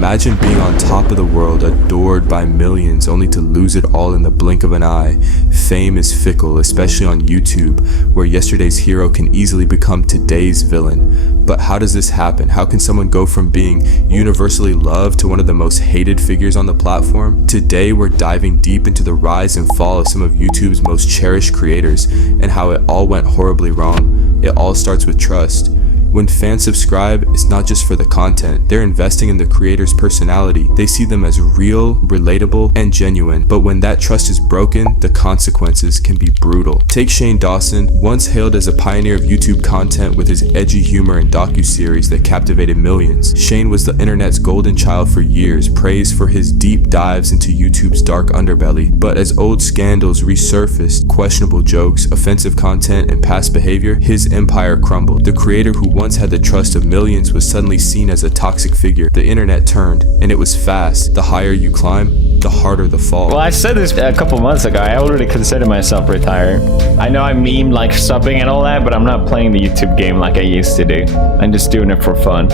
Imagine being on top of the world, adored by millions, only to lose it all in the blink of an eye. Fame is fickle, especially on YouTube, where yesterday's hero can easily become today's villain. But how does this happen? How can someone go from being universally loved to one of the most hated figures on the platform? Today, we're diving deep into the rise and fall of some of YouTube's most cherished creators and how it all went horribly wrong. It all starts with trust. When fans subscribe, it's not just for the content. They're investing in the creator's personality. They see them as real, relatable, and genuine. But when that trust is broken, the consequences can be brutal. Take Shane Dawson, once hailed as a pioneer of YouTube content with his edgy humor and docuseries that captivated millions. Shane was the internet's golden child for years, praised for his deep dives into YouTube's dark underbelly. But as old scandals resurfaced, questionable jokes, offensive content, and past behavior, his empire crumbled. The creator who once had the trust of millions was suddenly seen as a toxic figure. The internet turned, and it was fast. The higher you climb, the harder the fall. Well, I said this a couple months ago. I already consider myself retired. I know I meme like subbing and all that, but I'm not playing the YouTube game like I used to do. I'm just doing it for fun.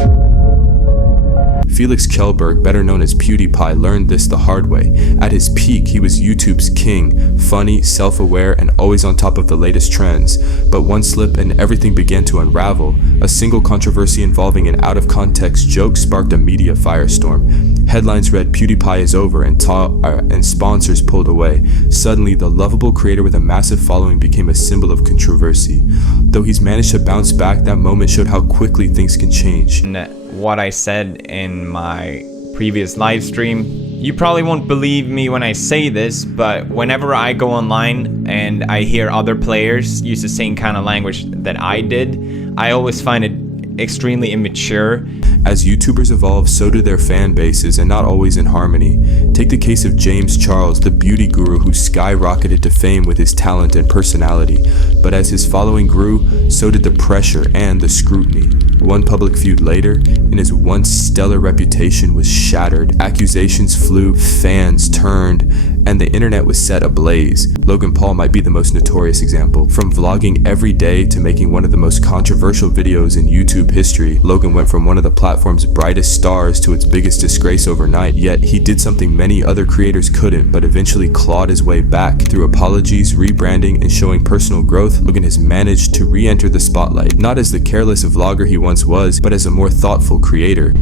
Felix Kjellberg, better known as PewDiePie, learned this the hard way. At his peak, he was YouTube's king, funny, self-aware, and always on top of the latest trends. But one slip and everything began to unravel. A single controversy involving an out-of-context joke sparked a media firestorm. Headlines read, "PewDiePie is over," and sponsors pulled away. Suddenly, the lovable creator with a massive following became a symbol of controversy. Though he's managed to bounce back, that moment showed how quickly things can change. What I said in my previous live stream, you probably won't believe me when I say this, but whenever I go online and I hear other players use the same kind of language that I did, I always find it extremely immature. As YouTubers evolve, so do their fan bases, and not always in harmony. Take the case of James Charles, the beauty guru who skyrocketed to fame with his talent and personality. But as his following grew, so did the pressure and the scrutiny. One public feud later, and his once stellar reputation was shattered. Accusations flew, fans turned, and the internet was set ablaze. Logan Paul might be the most notorious example. From vlogging every day to making one of the most controversial videos in YouTube history, Logan went from one of the platform's brightest stars to its biggest disgrace overnight. Yet he did something many other creators couldn't, but eventually clawed his way back. Through apologies, rebranding, and showing personal growth, Logan has managed to re-enter the spotlight, not as the careless vlogger he once was, but as a more thoughtful creator.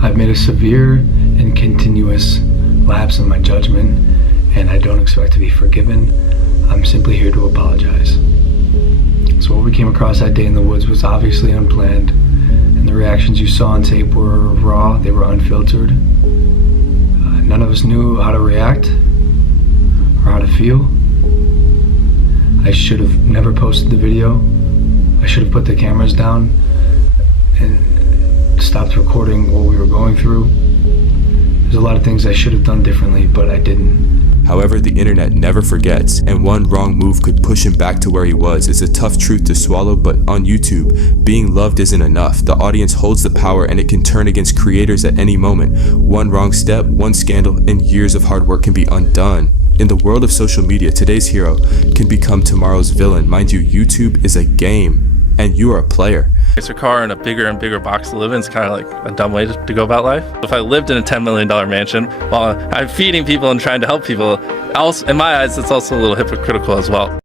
I've made a severe and continuous lapse in my judgment, and I don't expect to be forgiven. I'm simply here to apologize. So what we came across that day in the woods was obviously unplanned, and the reactions you saw on tape were raw, they were unfiltered. None of us knew how to react or how to feel. I should have never posted the video. I should have put the cameras down and stopped recording what we were going through. There's a lot of things I should have done differently, but I didn't. However, the internet never forgets, and one wrong move could push him back to where he was. It's a tough truth to swallow, but on YouTube, being loved isn't enough. The audience holds the power, and it can turn against creators at any moment. One wrong step, one scandal, and years of hard work can be undone. In the world of social media, today's hero can become tomorrow's villain. Mind you, YouTube is a game, and you are a player. Nicer car and a bigger and bigger box to live in is kind of like a dumb way to go about life. If I lived in a $10 million mansion while I'm feeding people and trying to help people, in my eyes, it's also a little hypocritical as well.